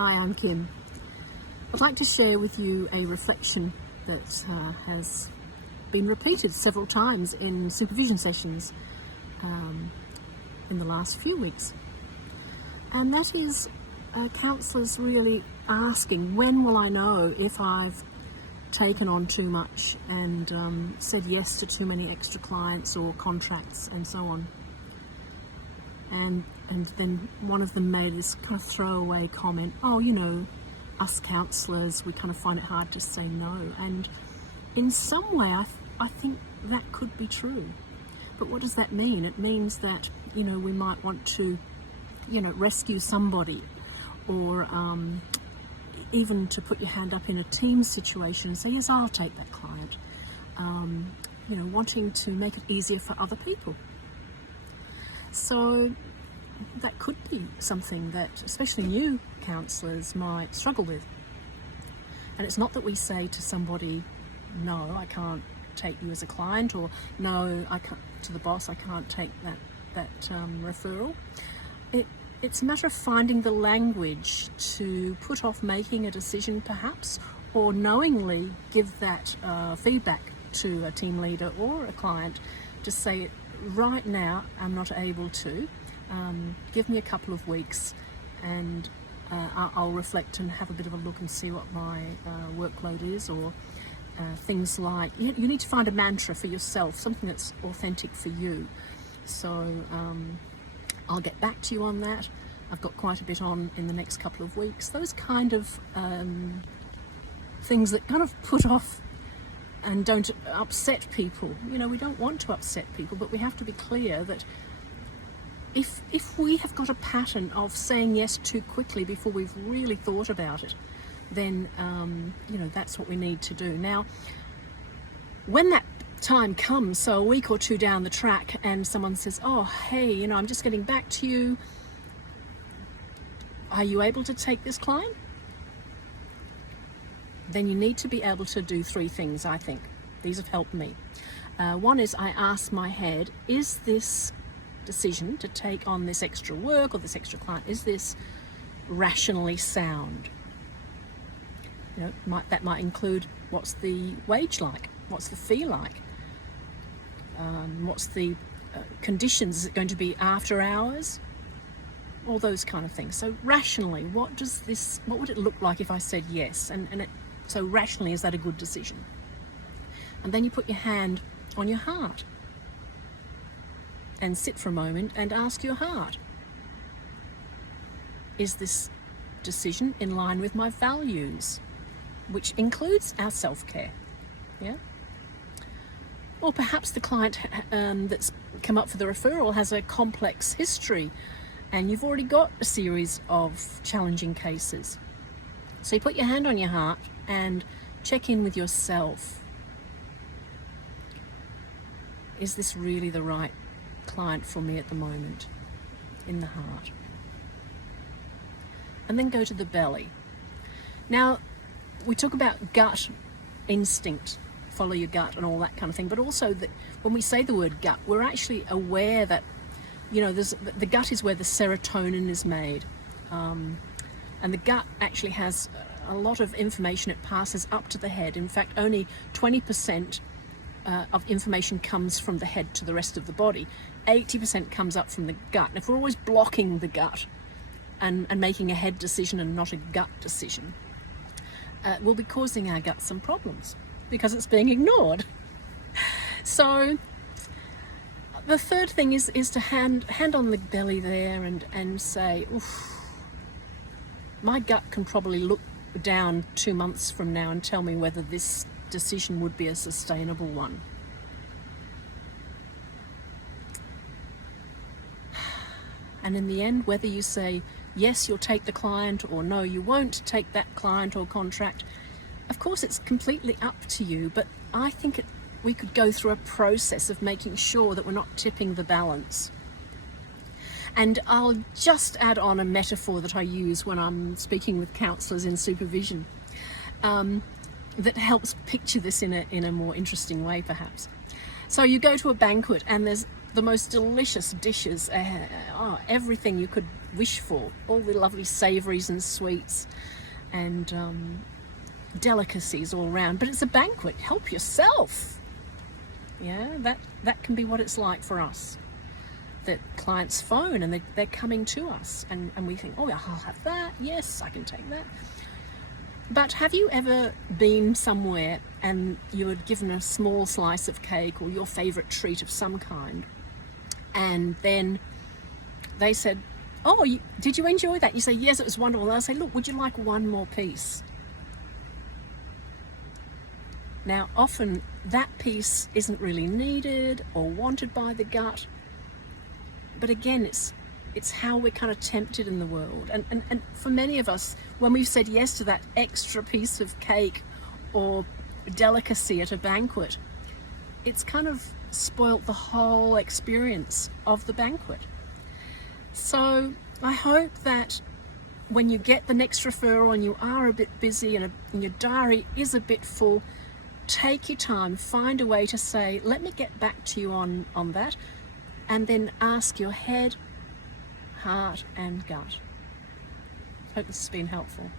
Hi, I'm Kim. I'd like to share with you a reflection that has been repeated several times in supervision sessions in the last few weeks. And that is counsellors really asking, when will I know if I've taken on too much and said yes to too many extra clients or contracts and so on. And then one of them made this kind of throwaway comment, oh, you know, us counsellors, we kind of find it hard to say no. And in some way, I think that could be true. But what does that mean? It means that, you know, we might want to, you know, rescue somebody, or even to put your hand up in a team situation and say, yes, I'll take that client. You know, wanting to make it easier for other people. So that could be something that especially new counsellors might struggle with. And it's not that we say to somebody, no, I can't take you as a client, or no, I can't, to the boss, I can't take that referral. It's a matter of finding the language to put off making a decision perhaps, or knowingly give that feedback to a team leader or a client to say, right now I'm not able to, give me a couple of weeks and I'll reflect and have a bit of a look and see what my workload is, or things like, you need to find a mantra for yourself, something that's authentic for you. So I'll get back to you on that. I've got quite a bit on in the next couple of weeks. Those kind of things that kind of put off and don't upset people. You know, we don't want to upset people, but we have to be clear that if we have got a pattern of saying yes too quickly before we've really thought about it, then you know, that's what we need to do. Now, when that time comes, so a week or two down the track, and someone says, oh, hey, you know, I'm just getting back to you, are you able to take this client? Then you need to be able to do three things, I think. These have helped me. One is, I ask my head, is this decision to take on this extra work or this extra client, is this rationally sound? You know, that might include, what's the wage like? What's the fee like? What's the conditions? Is it going to be after hours? All those kind of things. So rationally, what would it look like if I said yes? So rationally, is that a good decision? And then you put your hand on your heart and sit for a moment and ask your heart, is this decision in line with my values, which includes our self-care? Yeah. Or perhaps the client that's come up for the referral has a complex history, and you've already got a series of challenging cases. So you put your hand on your heart and check in with yourself. Is this really the right client for me at the moment, in the heart? And then go to the belly. Now, we talk about gut instinct, follow your gut and all that kind of thing, but also that when we say the word gut, we're actually aware that, you know, the gut is where the serotonin is made, and the gut actually has a lot of information. It passes up to the head. In fact, only 20% of information comes from the head to the rest of the body. 80% comes up from the gut. And if we're always blocking the gut and making a head decision and not a gut decision, we'll be causing our gut some problems because it's being ignored. So the third thing is to hand on the belly there and say, oof, my gut can probably look down 2 months from now and tell me whether this decision would be a sustainable one. And in the end, whether you say, yes, you'll take the client, or no, you won't take that client or contract, of course, it's completely up to you, but I think we could go through a process of making sure that we're not tipping the balance. And I'll just add on a metaphor that I use when I'm speaking with counsellors in supervision, that helps picture this in a more interesting way, perhaps. So you go to a banquet and there's the most delicious dishes, everything you could wish for, all the lovely savouries and sweets and delicacies all around. But it's a banquet. Help yourself. Yeah, that can be what it's like for us. That clients phone and they're coming to us, and we think, oh, I'll have that. Yes, I can take that. But have you ever been somewhere and you were given a small slice of cake or your favourite treat of some kind, and then they said, oh, did you enjoy that? You say, yes, it was wonderful. And they'll say, look, would you like one more piece? Now, often that piece isn't really needed or wanted by the gut. But again, it's how we're kind of tempted in the world. And for many of us, when we've said yes to that extra piece of cake or delicacy at a banquet, it's kind of spoilt the whole experience of the banquet. So I hope that when you get the next referral and you are a bit busy and your diary is a bit full, take your time, find a way to say, let me get back to you on that, and then ask your head, heart and gut. Hope this has been helpful.